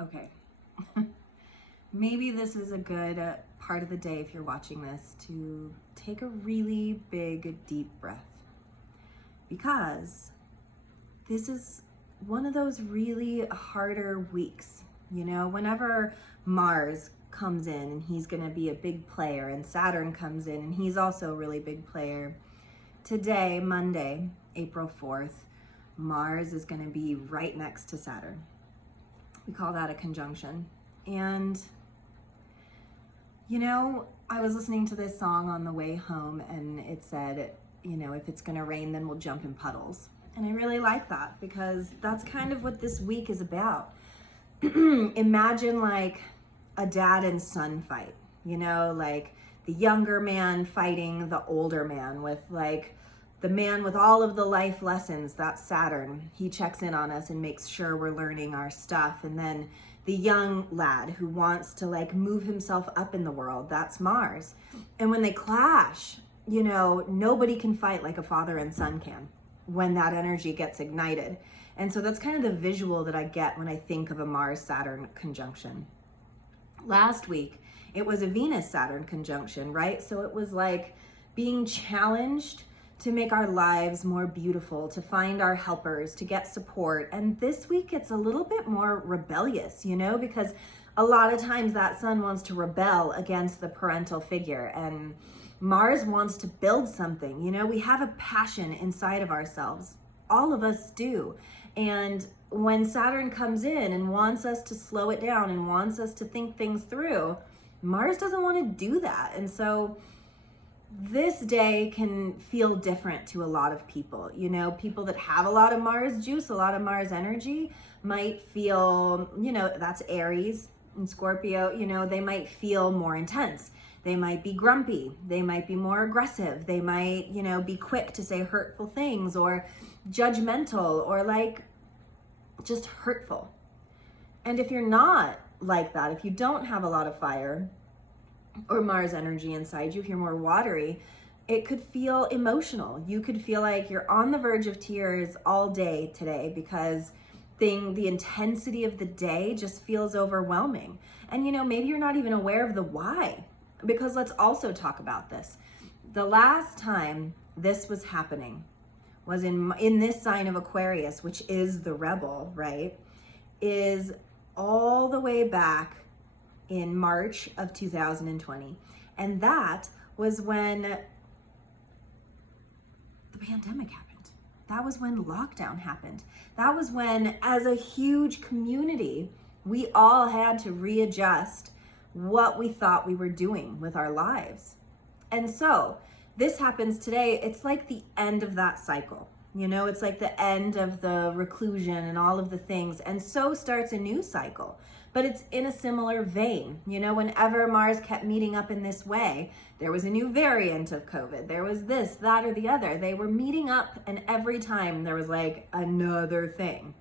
Okay. Maybe this is a good part of the day if you're watching this to take a really big, deep breath, because this is one of those really harder weeks. Whenever Mars comes in and he's going to be a big player, and Saturn comes in and he's also a really big player. Today, Monday, April 4th, Mars is going to be right next to Saturn. We call that a conjunction. And I was listening to this song on the way home, and it said, if it's gonna rain, then we'll jump in puddles. And I really like that, because that's kind of what this week is about. Imagine like a dad and son fight, like the younger man fighting the older man, with like the man with all of the life lessons. That's Saturn. He checks in on us and makes sure we're learning our stuff. And then the young lad who wants to like move himself up in the world, that's Mars. And when they clash, nobody can fight like a father and son can when that energy gets ignited. And so that's kind of the visual that I get when I think of a Mars-Saturn conjunction. Last week, it was a Venus-Saturn conjunction, right? So it was like being challenged to make our lives more beautiful, to find our helpers, to get support. And this week it's a little bit more rebellious, because a lot of times that son wants to rebel against the parental figure, and Mars wants to build something. We have a passion inside of ourselves. All of us do. And when Saturn comes in and wants us to slow it down and wants us to think things through, Mars doesn't want to do that. And so this day can feel different to a lot of people. People that have a lot of Mars juice, a lot of Mars energy, might feel, that's Aries and Scorpio, they might feel more intense. They might be grumpy. They might be more aggressive. They might, be quick to say hurtful things, or judgmental, or like just hurtful. And if you're not like that, if you don't have a lot of fire or Mars energy inside you, if you're more watery, it could feel emotional. You could feel like you're on the verge of tears all day today, because the intensity of the day just feels overwhelming. And maybe you're not even aware of the why, because let's also talk about this. The last time this was happening was in this sign of Aquarius, which is the rebel, right? Is all the way back in March of 2020. And that was when the pandemic happened. That was when lockdown happened. That was when, as a huge community, we all had to readjust what we thought we were doing with our lives. And so this happens today. It's like the end of that cycle. It's like the end of the reclusion and all of the things. And so starts a new cycle. But it's in a similar vein. Whenever Mars kept meeting up in this way, there was a new variant of COVID. There was this, that, or the other. They were meeting up, and every time there was like another thing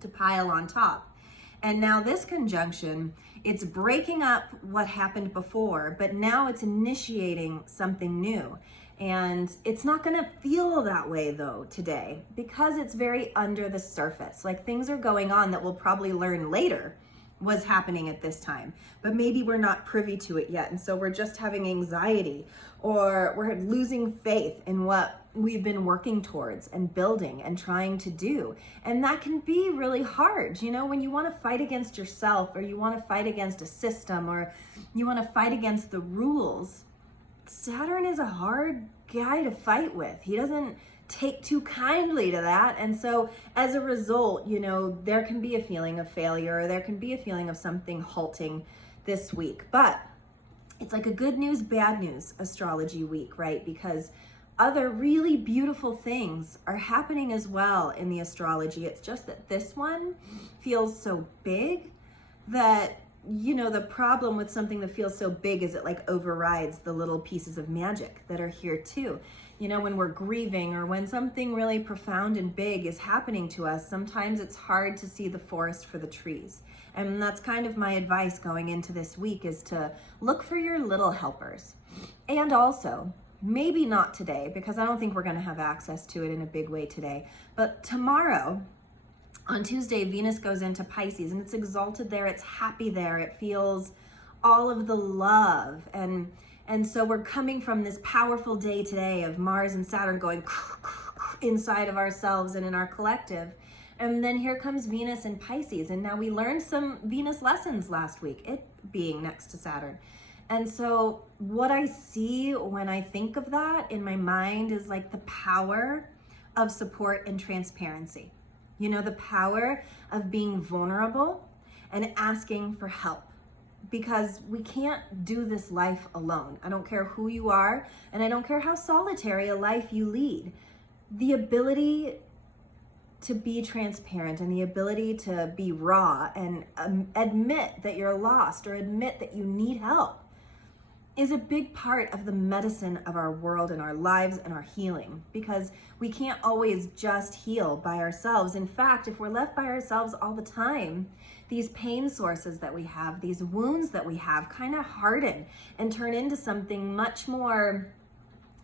to pile on top. And now this conjunction, it's breaking up what happened before, but now it's initiating something new. And it's not gonna feel that way though today, because it's very under the surface. Like, things are going on that we'll probably learn later was happening at this time, but maybe we're not privy to it yet. And so we're just having anxiety, or we're losing faith in what we've been working towards and building and trying to do. And that can be really hard. When you want to fight against yourself, or you want to fight against a system, or you want to fight against the rules, Saturn is a hard guy to fight with. He doesn't take too kindly to that. And so as a result, there can be a feeling of failure, or there can be a feeling of something halting this week. But it's like a good news, bad news astrology week, right? Because other really beautiful things are happening as well in the astrology. It's just that this one feels so big that the problem with something that feels so big is it like overrides the little pieces of magic that are here too. When we're grieving, or when something really profound and big is happening to us, sometimes it's hard to see the forest for the trees. And that's kind of my advice going into this week, is to look for your little helpers. And also, maybe not today, because I don't think we're going to have access to it in a big way today, but tomorrow, On Tuesday, Venus goes into Pisces, and it's exalted there, it's happy there, it feels all of the love. And so we're coming from this powerful day today of Mars and Saturn going inside of ourselves and in our collective. And then here comes Venus in Pisces. And now we learned some Venus lessons last week, it being next to Saturn. And so what I see when I think of that in my mind is like the power of support and transparency. You know, the power of being vulnerable and asking for help. Because we can't do this life alone. I don't care who you are, and I don't care how solitary a life you lead. The ability to be transparent and the ability to be raw and admit that you're lost or admit that you need help is a big part of the medicine of our world and our lives and our healing, because we can't always just heal by ourselves. In fact, if we're left by ourselves all the time, these pain sources that we have, these wounds that we have kind of harden and turn into something much more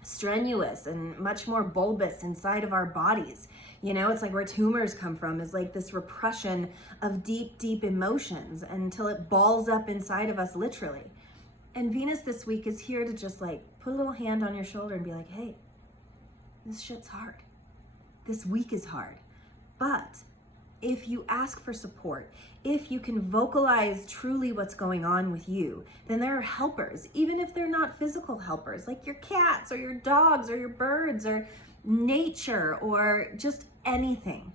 strenuous and much more bulbous inside of our bodies. You know, it's like where tumors come from, is like this repression of deep, deep emotions until it balls up inside of us literally. And Venus this week is here to just like put a little hand on your shoulder and be like, hey, this shit's hard. This week is hard. But if you ask for support, if you can vocalize truly what's going on with you, then there are helpers, even if they're not physical helpers, like your cats or your dogs or your birds or nature or just anything.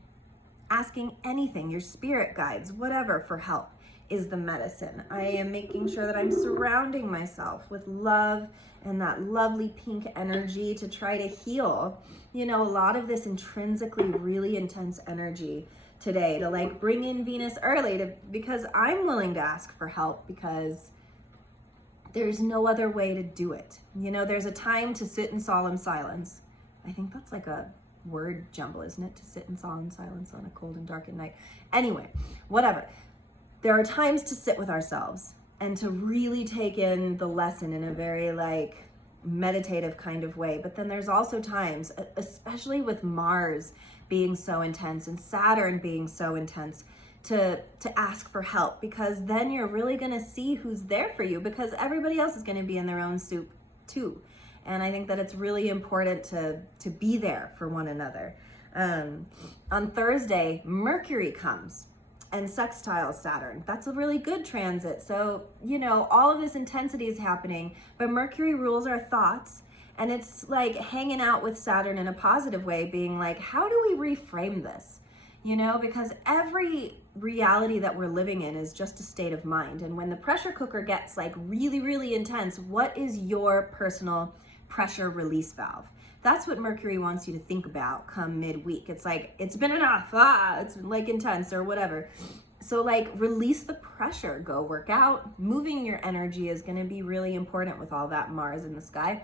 Asking anything, your spirit guides, whatever, for help is the medicine. I am making sure that I'm surrounding myself with love and that lovely pink energy to try to heal, you know, a lot of this intrinsically really intense energy today, to like bring in Venus early because I'm willing to ask for help, because there's no other way to do it. You know, there's a time to sit in solemn silence. I think that's like a word jumble, isn't it? To sit in solemn silence on a cold and darkened night. Anyway, whatever. There are times to sit with ourselves and to really take in the lesson in a very like meditative kind of way. But then there's also times, especially with Mars being so intense and Saturn being so intense, to ask for help, because then you're really going to see who's there for you, because everybody else is going to be in their own soup too. And I think that it's really important to be there for one another. On Thursday, Mercury comes and sextiles Saturn. That's a really good transit. So, you know, all of this intensity is happening, but Mercury rules our thoughts, and it's like hanging out with Saturn in a positive way, being like, how do we reframe this? You know, because every reality that we're living in is just a state of mind. And when the pressure cooker gets like really, really intense, what is your personal pressure release valve? That's what Mercury wants you to think about come midweek. It's like, it's been enough, it's like intense or whatever. So like release the pressure, go work out. Moving your energy is gonna be really important with all that Mars in the sky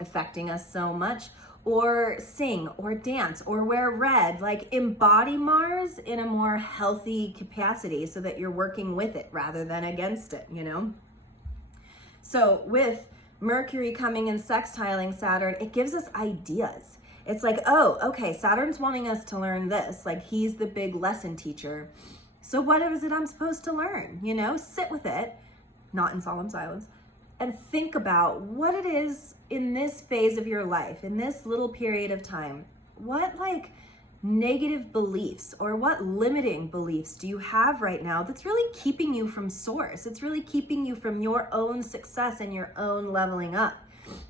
affecting us so much. Or sing or dance or wear red, like embody Mars in a more healthy capacity so that you're working with it rather than against it, you know? So with Mercury coming and sextiling Saturn, it gives us ideas. It's like, oh, okay, Saturn's wanting us to learn this. Like he's the big lesson teacher. So what is it I'm supposed to learn? You know, sit with it, not in solemn silence, and think about what it is in this phase of your life, in this little period of time. What like negative beliefs or what limiting beliefs do you have right now that's really keeping you from source? It's really keeping you from your own success and your own leveling up,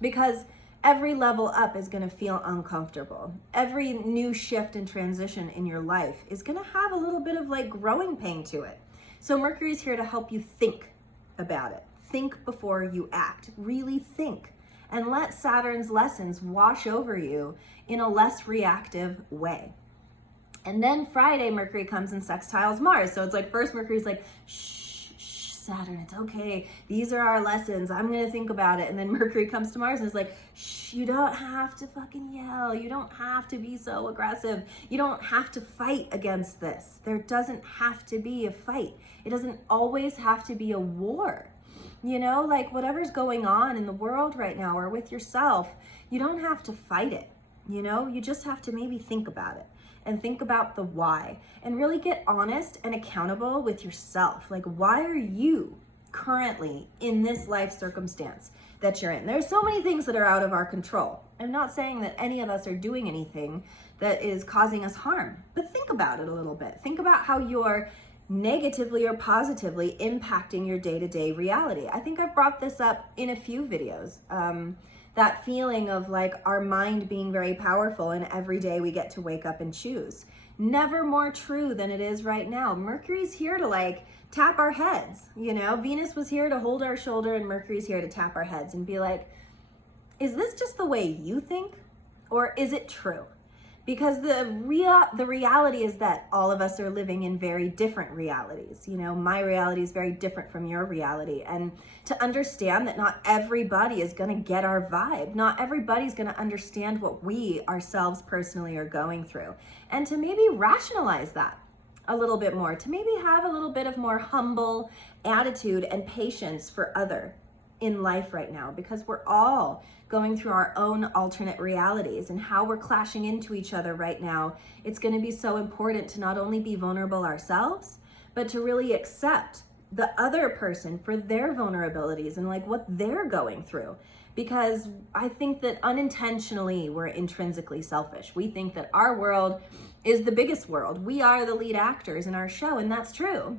because every level up is going to feel uncomfortable. Every new shift and transition in your life is going to have a little bit of like growing pain to it. So Mercury's here to help you think about it. Think before you act. Really think, and let Saturn's lessons wash over you in a less reactive way. And then Friday, Mercury comes and sextiles Mars. So it's like first Mercury's like, shh, Saturn, it's okay. These are our lessons. I'm going to think about it. And then Mercury comes to Mars and is like, shh, you don't have to fucking yell. You don't have to be so aggressive. You don't have to fight against this. There doesn't have to be a fight. It doesn't always have to be a war. You know, like whatever's going on in the world right now or with yourself, you don't have to fight it. You know, you just have to maybe think about it. and think about the why, and really get honest and accountable with yourself. Like, why are you currently in this life circumstance that you're in? There's so many things that are out of our control. I'm not saying that any of us are doing anything that is causing us harm, but think about it a little bit. Think about how you're negatively or positively impacting your day-to-day reality. I think I've brought this up in a few videos. That feeling of like our mind being very powerful and every day we get to wake up and choose. Never more true than it is right now. Mercury's here to like tap our heads, you know? Venus was here to hold our shoulder and Mercury's here to tap our heads and be like, is this just the way you think or is it true? Because the reality is that all of us are living in very different realities. You know, my reality is very different from your reality. And to understand that not everybody is going to get our vibe. Not everybody's going to understand what we ourselves personally are going through. And to maybe rationalize that a little bit more. To maybe have a little bit of more humble attitude and patience for other in life right now, because we're all going through our own alternate realities and how we're clashing into each other right now. It's going to be so important to not only be vulnerable ourselves, but to really accept the other person for their vulnerabilities and like what they're going through. Because I think that unintentionally we're intrinsically selfish. We think that our world is the biggest world. We are the lead actors in our show, and that's true.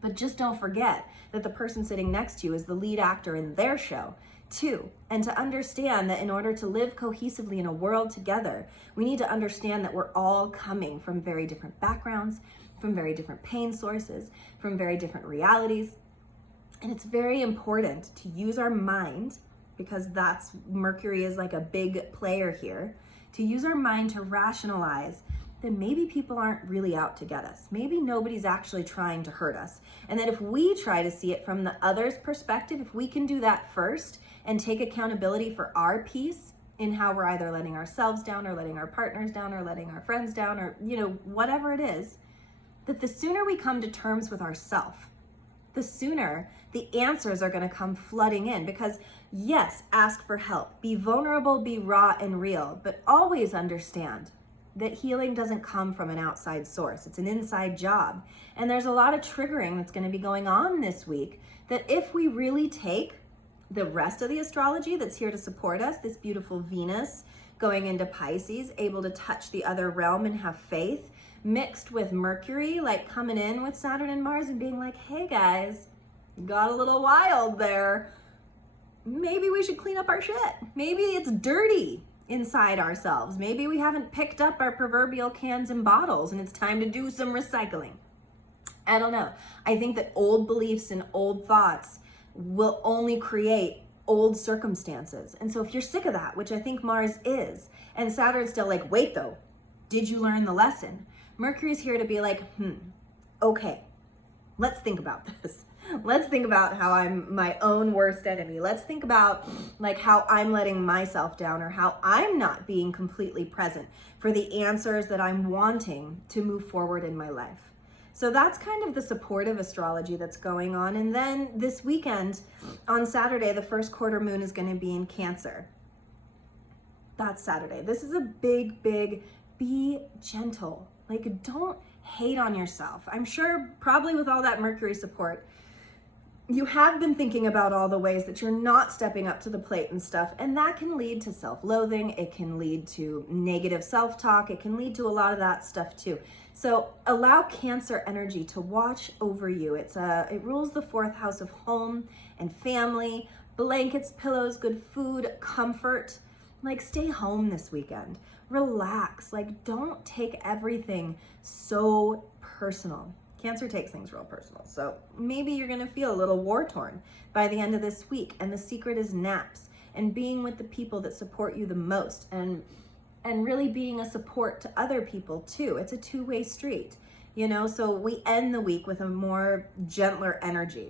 But just don't forget that the person sitting next to you is the lead actor in their show too. And to understand that in order to live cohesively in a world together, we need to understand that we're all coming from very different backgrounds, from very different pain sources, from very different realities. And it's very important to use our mind, because that's Mercury is like a big player here, to use our mind to rationalize then maybe people aren't really out to get us. Maybe nobody's actually trying to hurt us. And that if we try to see it from the other's perspective, if we can do that first and take accountability for our piece in how we're either letting ourselves down or letting our partners down or letting our friends down or, you know, whatever it is, that the sooner we come to terms with ourselves, the sooner the answers are going to come flooding in. Because yes, ask for help, be vulnerable, be raw and real, but always understand that healing doesn't come from an outside source. It's an inside job. And there's a lot of triggering that's going to be going on this week that if we really take the rest of the astrology that's here to support us, this beautiful Venus going into Pisces, able to touch the other realm and have faith, mixed with Mercury, like coming in with Saturn and Mars and being like, hey guys, got a little wild there. Maybe we should clean up our shit. Maybe it's dirty inside ourselves. Maybe we haven't picked up our proverbial cans and bottles and it's time to do some recycling. I don't know. I think that old beliefs and old thoughts will only create old circumstances. And so if you're sick of that, which I think Mars is, and Saturn's still like, wait though, did you learn the lesson? Mercury's here to be like, okay, let's think about this. Let's think about how I'm my own worst enemy. Let's think about like how I'm letting myself down or how I'm not being completely present for the answers that I'm wanting to move forward in my life. So that's kind of the supportive astrology that's going on. And then this weekend on Saturday, the first quarter moon is going to be in Cancer. That's Saturday. This is a big, be gentle. Like, don't hate on yourself. I'm sure probably with all that Mercury support, you have been thinking about all the ways that you're not stepping up to the plate and stuff, and that can lead to self-loathing. It can lead to negative self-talk. It can lead to a lot of that stuff too. So allow Cancer energy to watch over you. It rules the 4th house of home and family, blankets, pillows, good food, comfort. Like, stay home this weekend. Relax. Like, don't take everything so personal. Cancer takes things real personal. So maybe you're going to feel a little war-torn by the end of this week. And the secret is naps and being with the people that support you the most and really being a support to other people too. It's a two-way street, you know? So we end the week with a more gentler energy,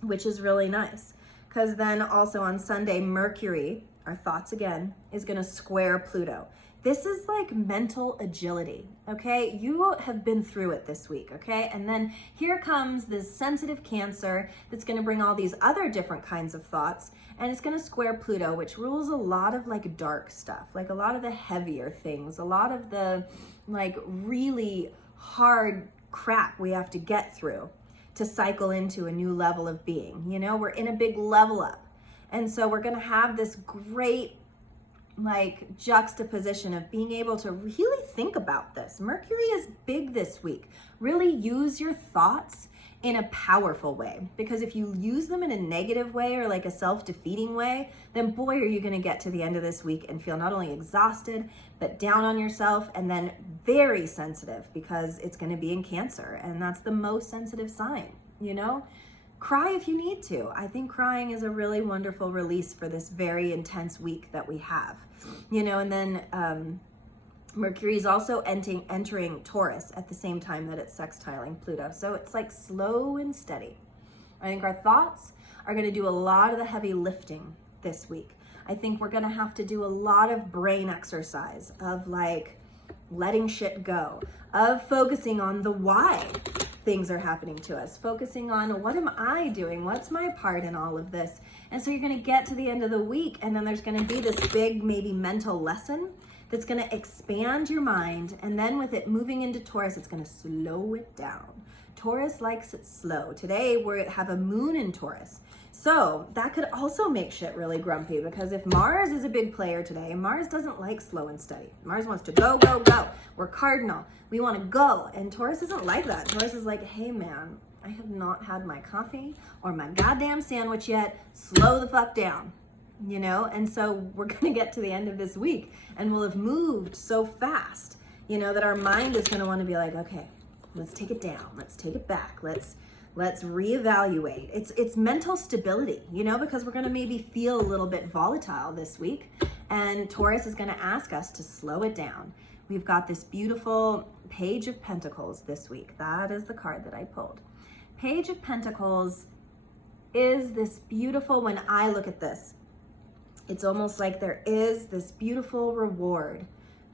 which is really nice. Because then also on Sunday, Mercury, our thoughts again, is going to square Pluto. This is like mental agility, okay? You have been through it this week, okay? And then here comes this sensitive Cancer that's gonna bring all these other different kinds of thoughts, and it's gonna square Pluto, which rules a lot of like dark stuff, like a lot of the heavier things, a lot of the like really hard crap we have to get through to cycle into a new level of being. You know, we're in a big level up. And so we're going to have this great like juxtaposition of being able to really think about this. Mercury is big this week. Really use your thoughts in a powerful way, because if you use them in a negative way or like a self-defeating way, then boy, are you going to get to the end of this week and feel not only exhausted, but down on yourself, and then very sensitive, because it's going to be in Cancer, and that's the most sensitive sign, you know? Cry if you need to. I think crying is a really wonderful release for this very intense week that we have, you know. And then Mercury is also entering Taurus at the same time that it's sextiling Pluto. So it's like slow and steady. I think our thoughts are going to do a lot of the heavy lifting this week. I think we're going to have to do a lot of brain exercise of like letting shit go, of focusing on the why things are happening to us, focusing on what am I doing? What's my part in all of this? And so you're going to get to the end of the week, and then there's going to be this big, maybe mental lesson that's going to expand your mind. And then with it moving into Taurus, it's going to slow it down. Taurus likes it slow. Today we have a moon in Taurus. So that could also make shit really grumpy, because if Mars is a big player today, Mars doesn't like slow and steady. Mars wants to go, go, go. We're cardinal. We want to go. And Taurus isn't like that. Taurus is like, hey man, I have not had my coffee or my goddamn sandwich yet. Slow the fuck down, you know? And so we're going to get to the end of this week and we'll have moved so fast, you know, that our mind is going to want to be like, okay, let's take it down. Let's take it back. Let's reevaluate. It's mental stability, you know, because we're going to maybe feel a little bit volatile this week, and Taurus is going to ask us to slow it down. We've got this beautiful Page of Pentacles this week. That is the card that I pulled. Page of Pentacles is this beautiful, when I look at this, it's almost like there is this beautiful reward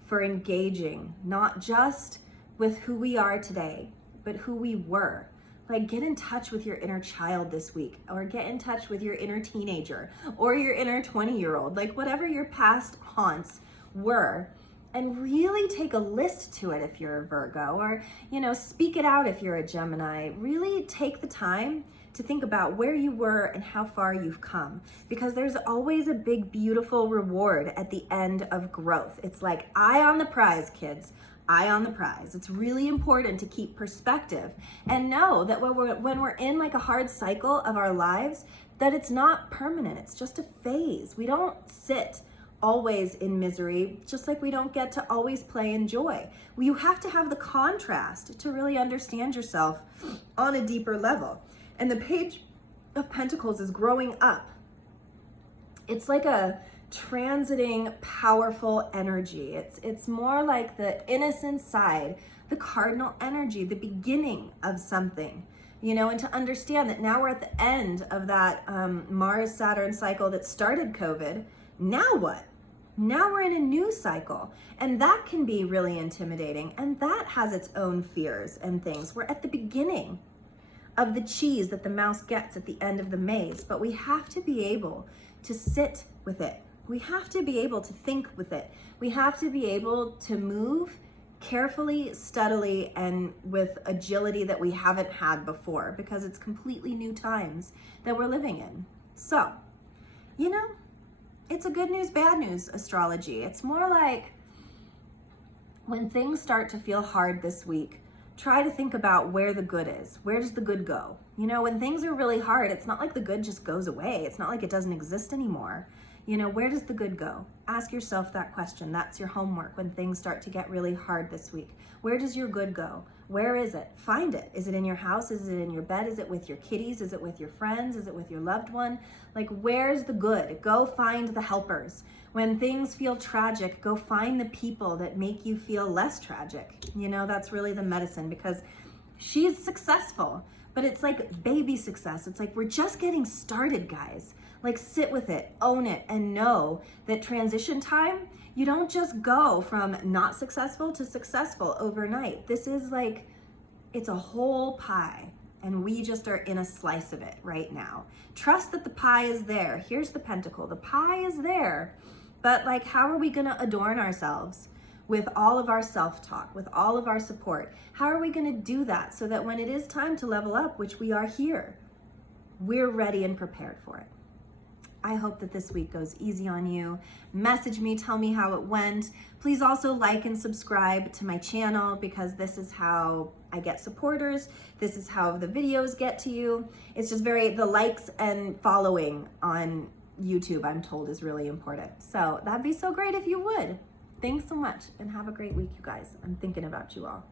for engaging, not just with who we are today, but who we were. Like, get in touch with your inner child this week, or get in touch with your inner teenager or your inner 20-year-old, like whatever your past haunts were, and really take a list to it if you're a Virgo, or, you know, speak it out if you're a Gemini. Really take the time to think about where you were and how far you've come, because there's always a big, beautiful reward at the end of growth. It's like eye on the prize, kids. Eye on the prize. It's really important to keep perspective and know that when we're in like a hard cycle of our lives, that it's not permanent. It's just a phase. We don't sit always in misery, just like we don't get to always play in joy. You have to have the contrast to really understand yourself on a deeper level. And the Page of Pentacles is growing up. It's like a transiting powerful energy. It's more like the innocent side, the cardinal energy, the beginning of something, you know. And to understand that now we're at the end of that Mars Saturn cycle that started COVID. Now what? Now we're in a new cycle, and that can be really intimidating, and that has its own fears and things. We're at the beginning of the cheese that the mouse gets at the end of the maze, but we have to be able to sit with it. We have to be able to think with it. We have to be able to move carefully, steadily, and with agility that we haven't had before, because it's completely new times that we're living in. So, you know, it's a good news, bad news astrology. It's more like when things start to feel hard this week, try to think about where the good is. Where does the good go? You know, when things are really hard, it's not like the good just goes away. It's not like it doesn't exist anymore. You know, where does the good go? Ask yourself that question. That's your homework when things start to get really hard this week. Where does your good go? Where is it? Find it. Is it in your house? Is it in your bed? Is it with your kitties? Is it with your friends? Is it with your loved one? Like, where's the good? Go find the helpers. When things feel tragic, go find the people that make you feel less tragic. You know, that's really the medicine, because she's successful, but it's like baby success. It's like, we're just getting started, guys. Like, sit with it, own it, and know that transition time, you don't just go from not successful to successful overnight. This is like, it's a whole pie, and we just are in a slice of it right now. Trust that the pie is there. Here's the pentacle. The pie is there, but like, how are we gonna adorn ourselves with all of our self-talk, with all of our support? How are we going to do that so that when it is time to level up, which we are here, we're ready and prepared for it? I hope that this week goes easy on you. Message me, tell me how it went. Please also like and subscribe to my channel, because this is how I get supporters. This is how the videos get to you. It's just the likes and following on YouTube, I'm told, is really important. So that'd be so great if you would. Thanks so much and have a great week, you guys. I'm thinking about you all.